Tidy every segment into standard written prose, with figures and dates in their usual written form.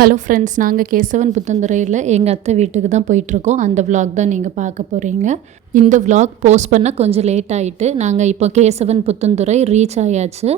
Hello friends, நாங்கள் கேசவன் புத்தந்துறையில் எங்கள் அத்தை வீட்டுக்கு தான் போயிட்டுருக்கோம். அந்த விலாக் தான் நீங்கள் பார்க்க போகிறீங்க. இந்த விலாக் போஸ்ட் பண்ண கொஞ்சம் லேட் ஆகிட்டு நாங்கள் இப்போ கேசவன் புத்தந்துறை ரீச் ஆயாச்சு.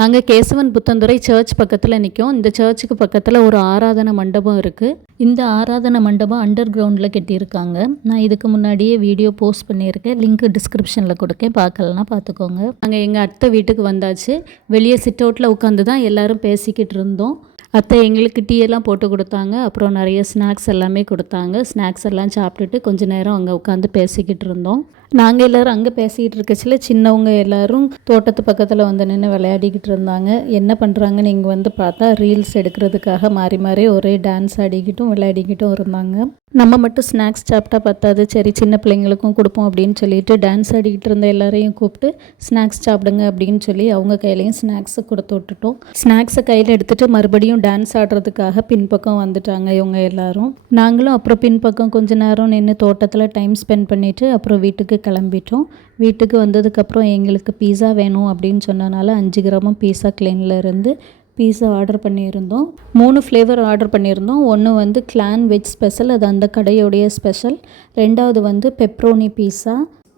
நாங்கள் கேசவன் புத்தந்துறை சர்ச் பக்கத்தில் நிற்கோம். இந்த சர்ச்சுக்கு பக்கத்தில் ஒரு ஆராதனை மண்டபம் இருக்குது. இந்த ஆராதனை மண்டபம் அண்டர் கிரவுண்டில் கட்டியிருக்காங்க. நான் இதுக்கு முன்னாடியே வீடியோ போஸ்ட் பண்ணியிருக்கேன். லிங்க் டிஸ்கிரிப்ஷனில் கொடுக்கேன், பார்க்கலன்னா பார்த்துக்கோங்க. நாங்கள் எங்கள் அத்தை வீட்டுக்கு வந்தாச்சு. வெளியே சிட் அவுட்டில் உட்காந்து தான் எல்லோரும் பேசிக்கிட்டு இருந்தோம். அத்தை எங்களுக்கு டீ எல்லாம் போட்டு கொடுத்தாங்க. அப்புறம் நிறைய ஸ்நாக்ஸ் எல்லாமே கொடுத்தாங்க. ஸ்நாக்ஸ் எல்லாம் சாப்பிட்டுட்டு கொஞ்சம் நேரம் அங்கே உட்காந்து பேசிக்கிட்டு இருந்தோம். நாங்கள் எல்லோரும் அங்கே பேசிக்கிட்டு இருக்கச்சில சின்னவங்க எல்லோரும் தோட்டத்து பக்கத்தில் வந்து நின்று விளையாடிக்கிட்டு இருந்தாங்க. என்ன பண்ணுறாங்கன்னு இங்கே வந்து பார்த்தா ரீல்ஸ் எடுக்கிறதுக்காக மாறி மாறி ஒரே டான்ஸ் ஆடிக்கிட்டும் விளையாடிக்கிட்டும் இருந்தாங்க. நம்ம மட்டும் ஸ்நாக்ஸ் சாப்பிட்டா பத்தாது, சரி சின்ன பிள்ளைங்களுக்கும் கொடுப்போம் அப்படின்னு சொல்லிட்டு டான்ஸ் ஆடிக்கிட்டு இருந்த எல்லாரையும் கூப்பிட்டு ஸ்நாக்ஸ் சாப்பிடுங்க அப்படின்னு சொல்லி அவங்க கையிலையும் ஸ்நாக்ஸை கொடுத்து விட்டுட்டோம். ஸ்நாக்ஸை கையில் எடுத்துகிட்டு மறுபடியும் டான்ஸ் ஆடுறதுக்காக பின்பக்கம் வந்துட்டாங்க இவங்க எல்லாரும். நாங்களும் அப்புறம் பின்பக்கம் கொஞ்ச நேரம் நின்று தோட்டத்தில் டைம் ஸ்பெண்ட் பண்ணிவிட்டு அப்புறம் வீட்டுக்கு கிளம்பிட்டோம். வீட்டுக்கு வந்ததுக்கப்புறம் எங்களுக்கு பீஸா வேணும் அப்படின்னு சொன்னனால 5 கிராமம் பீஸா கிளீனில் இருந்து பீஸா ஆர்டர் பண்ணியிருந்தோம். 3 ஃப்ளேவர் ஆர்டர் பண்ணியிருந்தோம். ஒன்று வந்து கிளான் வெஜ் ஸ்பெஷல், அது அந்த கடையோடைய ஸ்பெஷல். 2வது வந்து பெப்ரோனி பீஸா.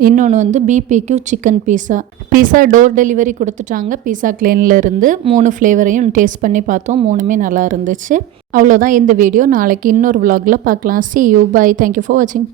இன்னொன்று வந்து பிபிக்யூ சிக்கன் பீஸா. பீஸா டோர் டெலிவரி கொடுத்துட்டாங்க பீஸா கிளேனில் இருந்து. 3 ஃப்ளேவரையும் டேஸ்ட் பண்ணி பார்த்தோம். 3மே நல்லா இருந்துச்சு. அவ்வளோதான் இந்த வீடியோ. நாளைக்கு இன்னொரு விலாகில் பார்க்கலாம். See you, bye. Thank you for watching.